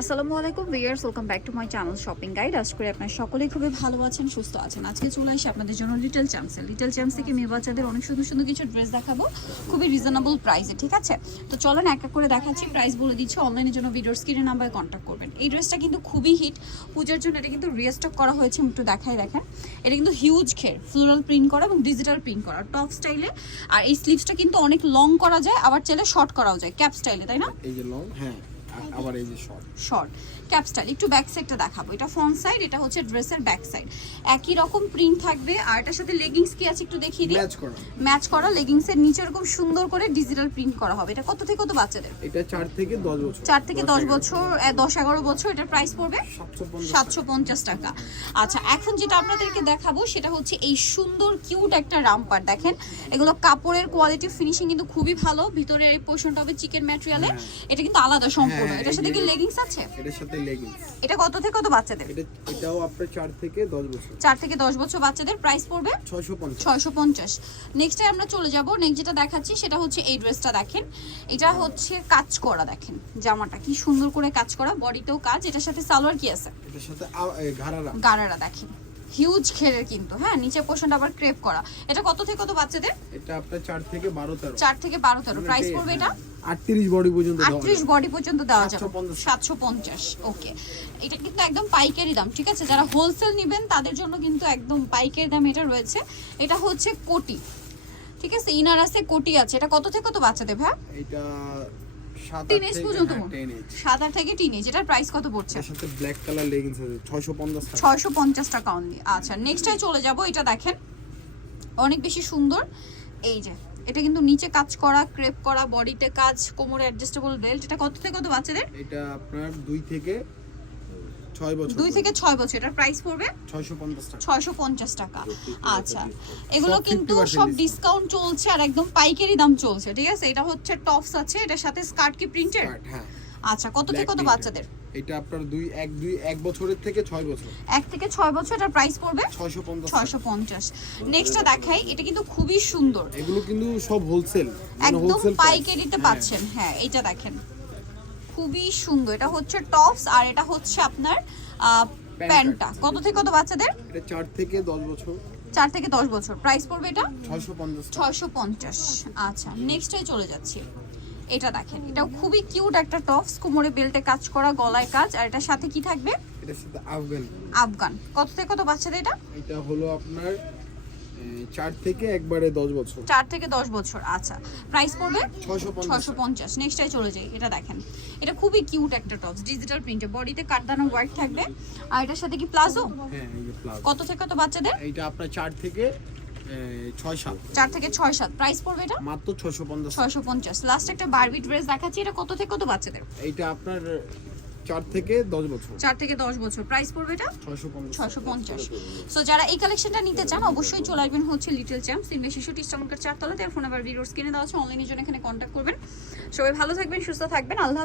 আসসালামু আলাইকুম viewers welcome back to my channel shopping guide. আজ করে আপনার সকলেই খুবই ভালো আছেন, সুস্থ আছেন। আজকে চলে আসি আপনাদের জন্য লিটল চ্যাম্পসে লিটল চ্যাম্পস থেকে মেয়ে বাচ্চাদের অনেক সুন্দর সুন্দর কিছু ড্রেস দেখাবো। খুবই রিজনেবল প্রাইসে ঠিক আছে? তো চলেন এক এক করে দেখাচ্ছি প্রাইস বলে দিচ্ছি অনলাইনের জন্য ভিডিওর স্ক্রিনের নাম্বারে কন্ট্যাক্ট করবেন। এই ড্রেসটা কিন্তু খুবই হিট পূজার জন্য এটা কিন্তু রিস্টক করা হয়েছে একটু দেখাই দেখেন। এটা কিন্তু হিউজ ঘের ফ্লোরাল প্রিন্ট করা এবং ডিজিটাল প্রিন্ট করা। টপ স্টাইলে আর এই স্লিভসটা কিন্তু অনেক লং করা যায়, আবার চাইলে শর্ট করাও যায় ক্যাপ স্টাইলে তাই না? এই যে লং হ্যাঁ। আবার এই যে শর্ট শর্ট ক্যাপ স্টাইল একটু ব্যাক সাইডটা দেখাবো। এটা ফ্রন্ট সাইড এটা হচ্ছে ড্রেসের ব্যাক সাইড একই রকম প্রিন্ট থাকবে আর এটার সাথে লেগিংস কি আছে একটু দেখিয়ে দিই? ম্যাচ করা। ম্যাচ করা লেগিংসের নিচে এরকম সুন্দর করে ডিজিটাল প্রিন্ট করা হবে। এটা কত থেকে কত বাচ্চাদের? এটা চার থেকে দশ বছর। চার থেকে দশ বছর এ, দশ এগারো বছর এটার প্রাইস পড়বে সাতশো পঞ্চাশ সাতশো পঞ্চাশ টাকা। আচ্ছা এখন যেটা আপনাদেরকে দেখাবো সেটা হচ্ছে এই সুন্দর কিউট একটা রামপার দেখেন এগুলো কাপড়ের কোয়ালিটি ফিনিশিং কিন্তু খুবই ভালো। ভিতরে এই পোর্শনটা হবে চিকেন ম্যাটেরিয়ালে এটা কিন্তু আলাদা সম্পূর্ণ। হ্যাঁ, এটার সাথে কি লেগিংস আছে? এটার সাথে লেগিংস এটা কত থেকে কত বাচ্চাদের? এটা এটাও আপনার চার থেকে দশ বছর। চার থেকে দশ বছর বাচ্চাদের প্রাইস পড়বে? ছয়শো পঞ্চাশ। ছয়শো পঞ্চাশ। নেক্সটে আমরা চলে যাব। নেক্সট যেটা দেখাচ্ছি সেটা হচ্ছে এই ড্রেসটা দেখেন। এটা হচ্ছে কাজ করা দেখেন। জামাটা কি সুন্দর করে কাজ করা। বডিতেও কাজ। এটার সাথে সালোয়ার কি আছে? এটার সাথে আ- এ, ঘাড়ারা। গারারা দেখেন। হিউজ ঘেরের কিন্তু হ্যাঁ নিচে পোর্শনটা আবার ক্রেপ করা। এটা কত থেকে কত বাচ্চাদের? এটা আপনার চার থেকে বারো তেরো। চার থেকে বারো তেরো। প্রাইস পড়বে এটা? আটত্রিশ বডি পর্যন্ত দেওয়া আটত্রিশ যাবে। বডি পর্যন্ত দেওয়া যাবে। 750 সাতশো পঞ্চাশ ওকে এটা কিন্তু একদম পাইকারি দাম ঠিক আছে? যারা হোলসেল নেবেন তাদের জন্য কিন্তু একদম পাইকারি দাম এটা রয়েছে। এটা হচ্ছে কোটি ঠিক আছে? ইনার আছে কোটি আছে। এটা কত থেকে কত বাচ্চাদের ভাই? এটা পর্যন্ত হ্যাঁ, 10 inch। সাত আট থেকে টিনেজ এটার প্রাইস কত পড়ছে? সাথে ব্ল্যাক কালার লেগিংস আছে ছয়শো পঞ্চাশ টাকা। অনলি আচ্ছা নেক্সটে চলে যাব এটা দেখেন। অনেক বেশি সুন্দর। এই যে এটা কিন্তু নিচে কাজ করা ক্রেপ করা বডিতে কাজ কোমরে অ্যাডজাস্টেবল বেল্ট এটা কত থেকে কত বাচ্চাদের? এটা আপনার দুই থেকে ছয় বছর দুই থেকে ছয় বছর এটার প্রাইস পড়বে ছয়শো পঞ্চাশ টাকা। আচ্ছা এগুলো কিন্তু সব। ডিসকাউন্ট চলছে আর একদম পাইকারি দাম চলছে ঠিক আছে? এটা হচ্ছে টপস আছে এটার সাথে স্কার্ট কি প্রিন্টের হ্যাঁ। আচ্ছা কত থেকে কত বাচ্চাদের? এটা আপনার দুই এক দুই এক বছরের থেকে ছয় বছর। এক থেকে ছয় বছর এটার প্রাইস পড়বে ছয়শো পঞ্চাশ ছয়শো পঞ্চাশ। নেক্সটটা দেখাই এটা কিন্তু খুবই সুন্দর। এগুলো কিন্তু সব হোলসেল একদম পাইকারিতে পাচ্ছেন হ্যাঁ এইটা দেখেন। খুবই সুন্দর। এটা হচ্ছে টপস আর এটা হচ্ছে আপনার প্যান্টটা। কত থেকে কত বাচ্চাদের? এটা চার থেকে দশ বছর। চার থেকে দশ বছর। প্রাইস পড়বে এটা? ছয়শো পঞ্চাশ ছয়শো পঞ্চাশ। আচ্ছা নেক্সটে চলে যাচ্ছি। এটা দেখেন এটাও খুবই কিউট একটা টপস। কোমরে বেল্টে কাজ করা গলায় কাজ। আর এটার সাথে কি থাকবে? এটার সাথে আফগান। আফগান। কত থেকে কত বাচ্চাদের এটা? এটা হলো আপনার চার থেকে একবারে দশ বছর। চার থেকে দশ বছর আচ্ছা। প্রাইস পড়বে? ছয়শো পঞ্চাশ। ছয়শো চলে যাই এটা দেখেন। এটা খুবই কিউট একটা টপস ডিজিটাল প্রিন্টে বডিতে কাটদানো ওয়ার্ক থাকবে। আর এটার সাথে কি প্লাজো? হ্যাঁ কত থেকে কত বাচ্চাদের? এইটা আপনার চার থেকে ছয় সাত। চার থেকে ছয় সাত। প্রাইস পড়বে এটা? মাত্র ছয়শো পঞ্চাশ। লাস্ট একটা বারবি ড্রেস দেখাচ্ছি এটা কত থেকে কত বাচ্চাদের? এইটা আপনার চার থেকে দশ বছর। চার থেকে দশ বছর। প্রাইস পড়বে এটা? ছয়শো পঞ্চাশ। সো যারা এই কালেকশনটা নিতে চান অবশ্যই চলে আসবেন হচ্ছে লিটল চ্যাম্প সিনবে শিশুটি স্টমকের তার ফোন নাম্বার ভিডিওস কিনে দেওয়া আছে। অনলাইনের জন্য এখানে কন্ট্যাক্ট করবেন। সবাই ভালো থাকবেন সুস্থ থাকবেন। আল্লাহ